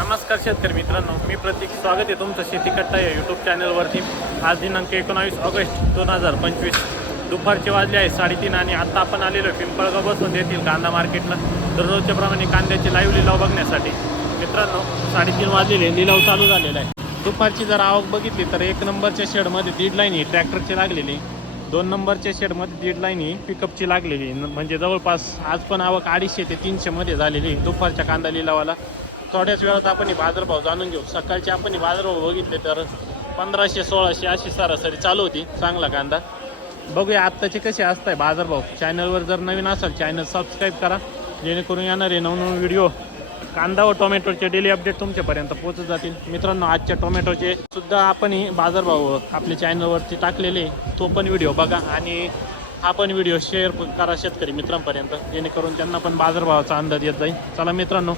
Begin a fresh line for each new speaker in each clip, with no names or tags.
नमस्कार शेतकरी मित्रांनो मी प्रतीक स्वागत आहे तुमचं शेती कट्टा या यूट्यूब चॅनलवरती आज दिनांक एकोणावीस ऑगस्ट दोन हजार पंचवीस. दुपारचे वाजले आहे साडेतीन आणि आत्ता आपण आलेलो आहे पिंपळगाव बसून येथील कांदा मार्केटला. दररोजच्या प्रमाणे कांद्याचे लाईव्ह लिलाव बघण्यासाठी. मित्रांनो साडेतीन वाजलेले लिलाव चालू झालेला आहे. दुपारची जर आवक बघितली तर एक नंबरच्या शेडमध्ये दीड लाईन ही ट्रॅक्टरची लागलेली दोन नंबरच्या शेडमध्ये दीड लाईन ही पिकअपची लागलेली न- म्हणजे जवळपास आज पण आवक अडीचशे ते तीनशेमध्ये झालेली दुपारच्या कांदा लिलावाला. थोड्याच वेळात आपण हे बाजारभाव जाणून घेऊ. सकाळचे आपण हे बाजारभाव बघितले तर पंधराशे सोळाशे अशी सरासरी चालू होती. चांगला कांदा. बघूया आत्ताचे कसे असताय बाजारभाव. चॅनलवर जर नवीन असाल चॅनल सबस्क्राईब करा. जेणेकरून येणारे नवनवीन व्हिडिओ कांदा व टोमॅटोचे डेली अपडेट तुमच्यापर्यंत पोहोचत जातील. मित्रांनो आजच्या टोमॅटोचे सुद्धा आपण बाजारभाव आपल्या चॅनलवरती टाकलेले तो पण व्हिडिओ बघा आणि हा पण व्हिडिओ शेअर करा शेतकरी मित्रांपर्यंत. जेणेकरून त्यांना पण बाजारभावाचा अंदाज येत जाईल. चला मित्रांनो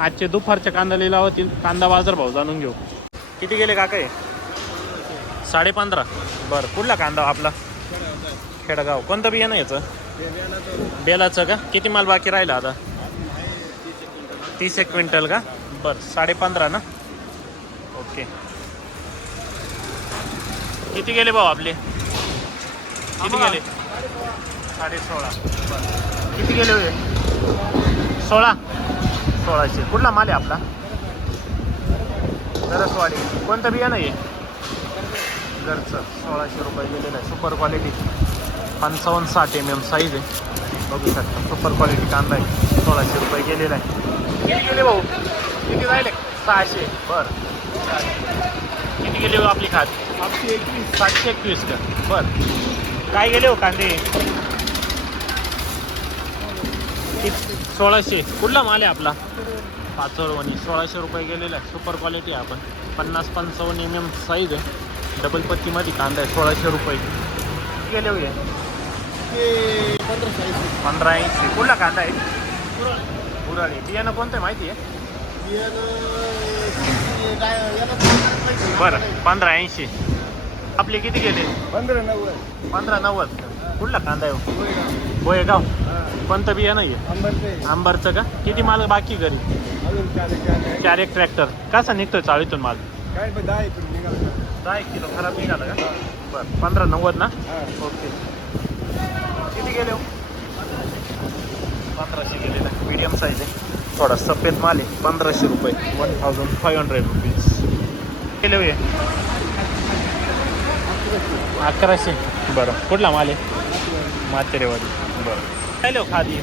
आजचे दुपारच्या कांदा लिलावातील कांदा बाजारभाव जाणून घेऊ. किती गेले काका हे? साडे पंधरा बरं कुठला कांदा आपला? खेडगाव. कोणतं बियाणं याचं? बेलाचं का? किती माल बाकी राहिला आता? तीस एक क्विंटल का? बरं साडे पंधरा ना? ओके. किती गेले भाऊ आपले? किती गेले? साडे सोळा बरं. किती गेले होय सोळा. सोळाशे. कुठला माल आहे आपला? सरसवाडी. कोणतं बियाणं आहे? घरचं. सोळाशे रुपये गेलेलं आहे. सुपर क्वालिटी पंचावन्न साठ एम एम साईज आहे. बघू शकता. सुपर क्वालिटी कांदा आहे. सोळाशे रुपये गेलेला आहे. किती गेले भाऊ? किती राहिले? सहाशे. बरं. किती गेले हो आपली खात?
आठशे एकवीस.
सातशे एकवीस का? बरं. काय गेले हो कांदे? सोळाशे. कुठला माल आहे आपला? पाचोळवणी सोळाशे रुपये गेलेला आहे. सुपर क्वालिटी आहे आपण. पन्नास पंचावन्न एम एम साईज आहे. डबल पत्तीमध्ये कांदा आहे. सोळाशे रुपये. गेले
ऐंशी
पंधरा ऐंशी. कुठला कांदा आहे? उराळी बियाणं कोणतं आहे माहिती आहे? बरं. पंधरा ऐंशी. आपले किती गेले?
पंधरा नव्वद.
पंधरा नव्वद. कुठला कांदा आहे हो? कोणतं बियाणं आहे.
अंबरचे
आंबारचं का? किती माल बाकी घरी?
चार एक
ट्रॅक्टर कसा निघतोय चाळीतून माल?
दहा
एक किलो खराब निघाला का? बरं पंधरा नव्वद ना. ओके. किती गेले हो? पंधराशे गेलेला मीडियम साईज आहे. थोडा सफेद माल आहे. पंधराशे रुपये. One thousand five hundred rupees गेले हे? अकराशे. बरं. कुठला माल आहे? मातेरेवाडी बरं. काय लिहो खादी.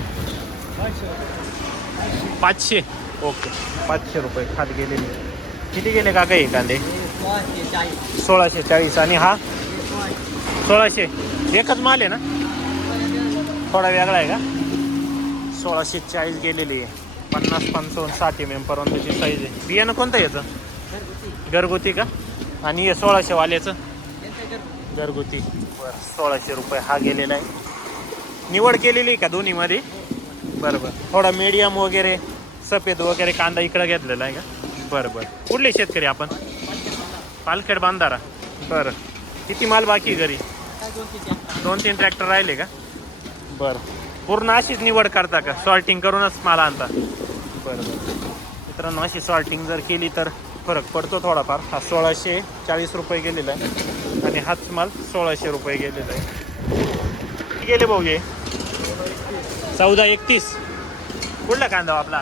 पाचशे. ओके. पाचशे रुपये खात गेलेले. किती गेले काका हे कांदे? सोळाशे चाळीस. आणि हा? सोळाशे. एकच माल आहे ना? थोडा वेगळा आहे का? सोळाशे चाळीस गेलेली आहे. पन्नास पंचावन्न साठ एम एम पर्यंतची साईज आहे. बियाणं कोणतं याचं? घरगुती का? आणि हे सोळाशे वाल्याचं? घरगुती. बरं सोळाशे रुपये हा गेलेला आहे. निवड केलेली आहे का दोन्हीमध्ये? बरं बरं थोडा मीडियम वगैरे सफेद वगैरे कांदा इकडं घेतलेला आहे का? बरं बरं कुठले शेतकरी आपण? पालखेड बांधारा. बरं. किती माल बाकी आहे घरी? दोन तीन ट्रॅक्टर राहिले का? बरं. पूर्ण अशीच निवड करता का? सॉर्टिंग करूनच माल आणता? बरं बरं मित्रांनो अशी सॉर्टिंग जर केली तर फरक पडतो थोडाफार. हा सोळाशे चाळीस रुपये गेलेला आहे. आणि हाच माल सोळाशे रुपये गेलेला आहे. गेले भाऊ हे. चौदा एकतीस. कुठला कांदा हो आपला?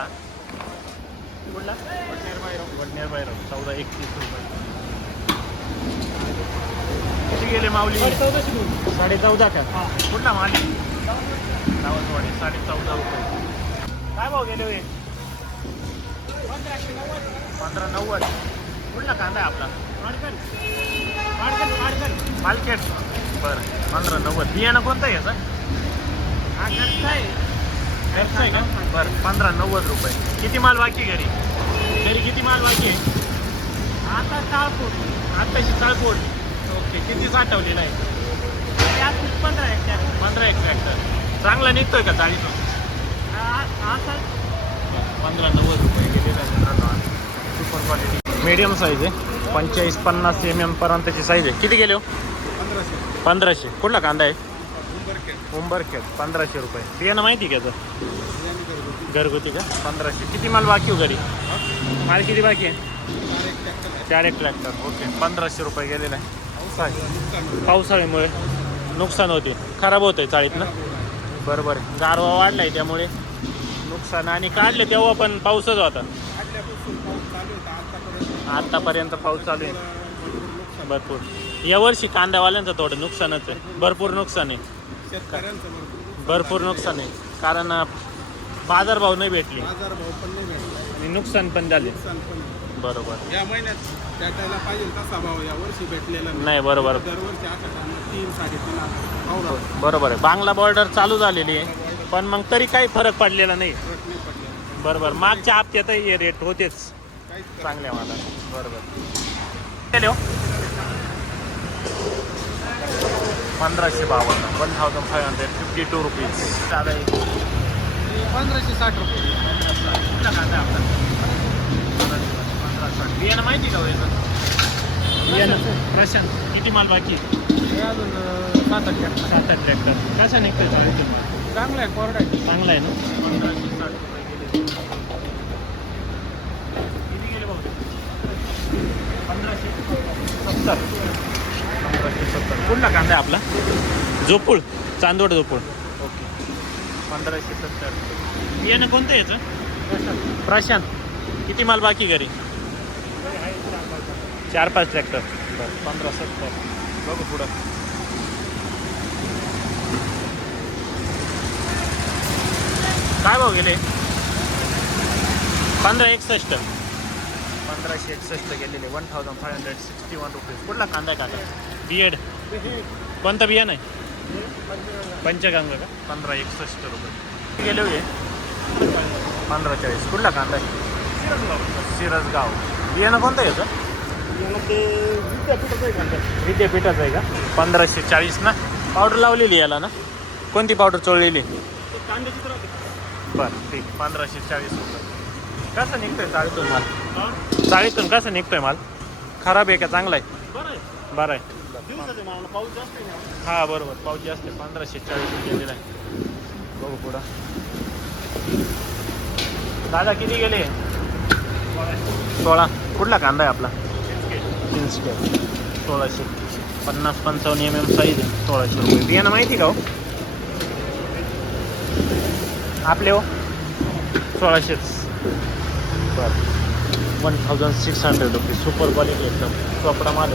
कुठला? वडनेर बाहेर चौदा एकतीस रुपये किती गेले माऊली? साडे चौदा का कुठला माल? रावतवाडी साडे चौदा रुपये. काय भाव गेले होय? पंधरा नव्वद. कुठला कांदा आहे आपला? मार्केट बरं पंधरा नव्वद. बियाणं कोणतं आहे याचं? आहे का? बरं पंधरा नव्वद रुपये. किती माल बाकी घरी? घरी किती माल बाकी आहे? आता चाळपोट आत्ताशी चाळपोट ओके किती साठवलेला आहे पंधरा एक पंधरा एक ट्रॅक्टर चांगला निघतोय का चाळीतून पंधरा नव्वद रुपये गेलेला आहे सुपर क्वालिटी मीडियम साईज आहे. पंचेचाळीस पन्नास एम एम पर्यंतची साईज आहे. किती गेले हो?
पंधराशे.
पंधराशे. कुठला कांदा आहे?
उंबरखेड.
पंधराशे रुपये. बियाणं माहिती का
बियाणे घरगुती.
का? पंधराशे. किती माल बाकी हो घरी? माल किती बाकी आहे?
चार एक ट्रॅक्टर आहे.
ओके. पंधराशे रुपये गेलेला आहे.
पावसाळ्यात नुकसान होतं.
पावसाळ्यामुळे नुकसान होते. खराब होते चाळीत ना बरोबर आहे. गारवा वाढलाय त्यामुळे नुकसान. आणि काढले तेव्हा पण पाऊसच होता.
आतापर्यंत
पाऊस चालू आहे.
भरपूर
यावर्षी कांद्यावाल्यांचं थोडं नुकसानच आहे. भरपूर नुकसान आहे.
शेतकऱ्यांचं भरपूर
भरपूर नुकसान आहे. कारण बाजारभाव नाही भेटली.
बाजार भाव पण नाही भेटला.
आणि नुकसान पण झाले.
नुकसान पण आहे.
बरोबर.
या महिन्यात भेटायला पाहिजे तसा भाव या वर्षी भेटलेला
नाही. बरोबर.
दरवर्षी असा टाइम तीन साडेतीन हजार
बरोबर आहे. बांगला बॉर्डर चालू झालेली आहे. पण मग तरी काही फरक पडलेला नाही.
फरक नाही पडलेला.
बरोबर. मागच्या हप्त्यातही हे रेट होतेच.
काहीच
चांगल्या मला बरोबर. हॅलो. पंधराशे बावन्न one thousand five hundred fifty two rupees दादा हे
नाही. पंधराशे साठ रुपये.
कुठला कांदा आपला पंधरा साठ बियाणं माहिती का हो याचं? बियाणं. प्रशांत. किती माल बाकी?
हे अजून सात आठ ट्रॅक्टर
सात आठ ट्रॅक्टर कसा माल?
चांगला आहे कोरडा आहे.
चांगला आहे ना? पंधराशे साठ रुपये गेले किती गेले भाऊ? पंधराशे. सत्तर. पंधराशे सत्तर कुठला कांदा आहे आपला? जोपूळ चांदोड जोपूळ ओके. पंधराशे सत्तर. बियाणं कोणतं याचं? प्रशांत. किती माल बाकी घरी? चार पाच ट्रॅक्टर बरं पंधरा सत्तर. बघू पुढं. काय भाव गेले? पंधरा एकसष्ट. पंधराशे एकसष्ट गेलेले. One thousand five hundred sixty one rupees कुठला कांदा आहे कांदा बी एड कोणतं बियाणं आहे पंचगंगा का? पंधरा एकसष्ट रुपये. गेले होते. पंधरा चाळीस. कुठला कांदा आहे? सिरसगाव बियाणं कोणतं आहे याचं? विद्यापीठाचं आहे का? पंधराशे चाळीस ना? पावडर लावलेली याला ना? कोणती पावडर चोळलेली? बरं ठीक. पंधराशे चाळीस रुपये. कसं निघतोय चाळीतून माल? चाळीतून कसं निघतोय माल? खराब आहे का? चांगला आहे. बरं आहे. हा बरोबर. पाऊस जास्त पंधराशे चाळीस गेलेला आहे बघू पुढं. दादा किती गेले? सोळा. कुठला कांदा आहे आपला? चिंचके सोळाशे. पन्नास पंचावन्न एम एम साईज आहे. सोळाशे रुपये. बियाणं माहिती का हो? आपले हो? सोळाशेच. बरं. One thousand six hundred rupees super quality एकदम. चोपडा माल.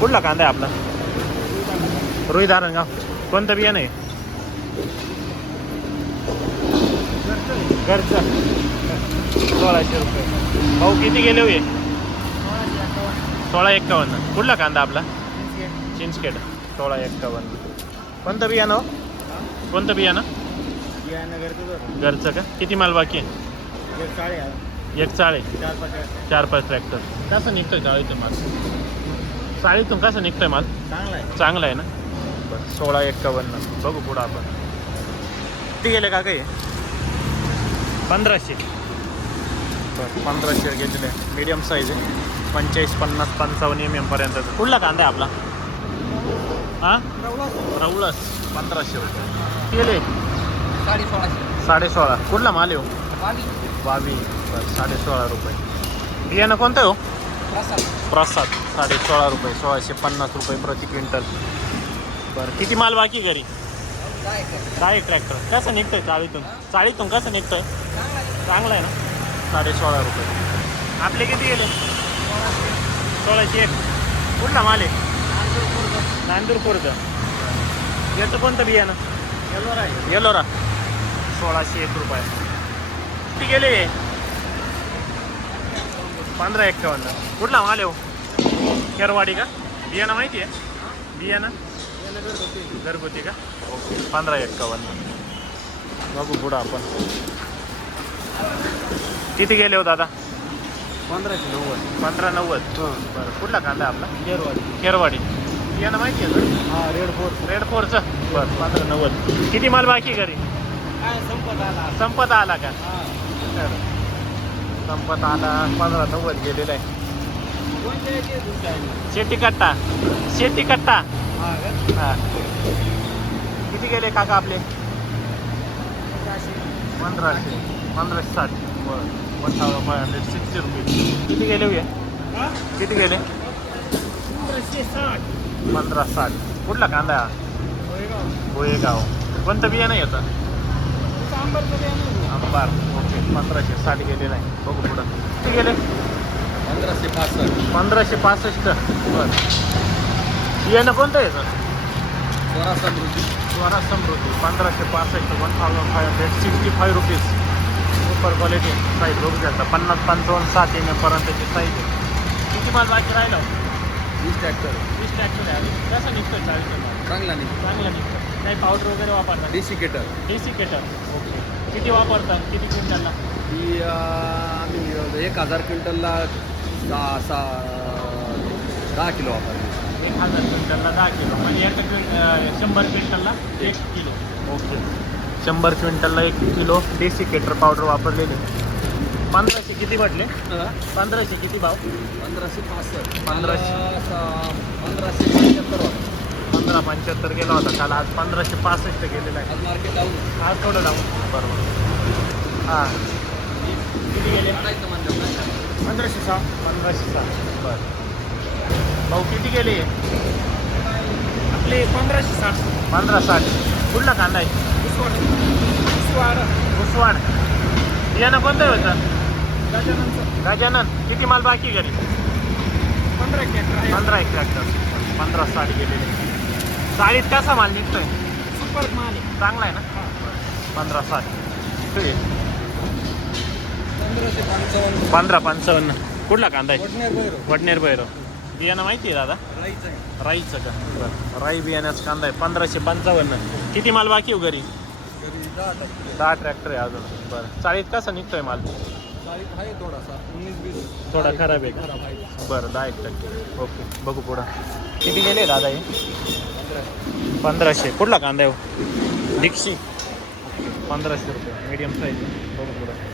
कुठला कांदा आहे आपला? रोहित धारणगाव कोणतं बियाणं आहे? घरचं. सोळाशे रुपये. भाऊ किती गेले होय? सोळा एक्कावन्न. कुठला कांदा आपला? चिंचखेड. सोळा एक्कावन्न. कोणतं बियाणं हो? कोणतं बियाणं? घरचं का? किती माल बाकी आहे? एक चाळे चार पाच ट्रॅक्टर कसं निघतोय चाळीतून माल. चाळीतून कसं निघतोय माल?
चांगला आहे.
चांगला आहे ना? बरं सोळा एक्कावन्न. बघू पुढं आपण. किती गेले का काही पंधराशे. बरं पंधराशे गेलेले मीडियम साईज आहे. पंचेचाळीस पन्नास पंचावन्न एम एम पर्यंत. कुठला कांदा आहे आपला? हां? रवळस. पंधराशे रुपये किती गेले?
साडे सोळाशे
साडे सोळा कुठला माल आहे हो? बावीस बरं साडे सोळा रुपये. बियाणं कोणतं आहे हो? प्रसाद. साडे सोळा रुपये सोळाशे पन्नास रुपये प्रति क्विंटल. बरं किती माल बाकी घरी? दहा एक ट्रॅक्टर कसं निघतंय चाळीतून? चाळीतून कसं निघतंय? चांगलं आहे ना? साडे सोळा रुपये. आपले किती गेले? सोळाशे एक. कुठला माल आहे? नांदूर कोरचं याचं कोणतं बियाणं? येलोरा सोळाशे एक रुपये. किती गेले पंधरा एक्कावन्न. कुठला माल आहे हो? खेरवाडी का? बियाणं माहिती आहे? बियाणं? घरगुती का? ओके पंधरा एक्कावन्न. बघू पुढं आपण. किती गेले हो दादा?
पंधराशे नव्वद.
पंधरा नव्वद. बरं कुठला कांदा आपला?
केरवाडी
खेरवाडी. बियाणं माहिती आहे
हा रेड फोर
रेड फोरचं बरं पंधरा नव्वद. किती माल बाकी घरी?
संपत आला.
संपत आला का?
हा.
संपत आला. पंधरा नव्वद गेलेला आहे? शेती कट्टा. शेती कट्टा.
हा
किती गेले काका आपले? पंधराशे. पंधराशे साठ. बरं. Sixty rupees. किती गेले हुए किती गेले? पंधरा साठ. कुठला कांदा? गोळेगाव कोणतं बियाणं येतं अंबार ओके पंधराशे. साठ गेले नाही. बघू पुढं. किती गेले?
पंधराशे पासष्ट.
पंधराशे पासष्ट. बरं. बियाणं कोणतं येतं
स्वरा समृद्धी.
स्वरा समृद्धी. पंधराशे पासष्ट. One thousand five hundred sixty five rupees super quality size बघू शकता. पन्नास पंचावन्न साठ एम पर्यंतची साईज आहे. किती माल बाकी राहिला?
वीस ट्रॅक्टर
वीस ट्रॅक्टर आहे. कसं निघतो चाळीस
चांगला नाही
चांगलं निघतं काही पावडर वगैरे वापरतात?
डेसिकेटर
डेसिकेटर ओके किती वापरतात? किती क्विंटलला?
ही आम्ही एक हजार क्विंटलला सहा सहा दहा किलो वापरली.
एक हजार क्विंटलला दहा किलो. म्हणजे एका क्विंट शंभर क्विंटलला एक किलो. ओके. शंभर क्विंटलला एक किलो डेसिकेटर पावडर वापरलेले. पंधराशे किती म्हटले? पंधराशे किती भाव?
पंधराशे पासष्ट.
पंधराशे.
पंधराशे पंच्याहत्तर
पंच्याहत्तर गेला होता. काल आज पंधराशे पासष्ट गेलेला आहे.
आज मार्केट डाऊन
आज थोडं जाऊ बरोबर. हां. किती गेले
का?
पंधराशे सहा. पंधराशे सहा. बरं. भाऊ किती गेले?
आपले पंधराशे साठ.
पंधरा साठ. कुठला कांदा आहे? उसवाड. बियाणं कोणतं होतं? गजानन. किती माल बाकी घरी?
पंधरा ट्रॅक्टर.
पंधरा एक ट्रॅक्टर. पंधरा साठ गेलेले. साडीत कसा माल निघतोय?
सुपर माल आहे.
चांगला आहे ना? पंधरा साठ.
पंधराशे पंचावन्न.
पंधरा पंचावन्न. कुठला कांदा आहे?
वडनेर भैरव.
वडनेर भैरव. बियाणं माहिती आहे दादा?
राईचं आहे.
राईचं का? बरं. राई बियाण्याचं कांदा आहे. पंधराशे पंचावन्न. किती माल बाकी आहे हो घरी?
घरी दहा टक्के
दहा ट्रॅक्टर आहे अजून. बरं. चाळीत कसा निघतोय माल?
आहे थोडासा. उन्नीस
थोडा खराब आहे. का
खराब आहे.
बरं दहा एक टक्के. ओके. बघू पुढं. किती गेले दादा हे?
पंधरा
पंधराशे. कुठला कांदा आहे हो? दीक्षी पंधराशे रुपये. मीडियम साईज बघू पुढं.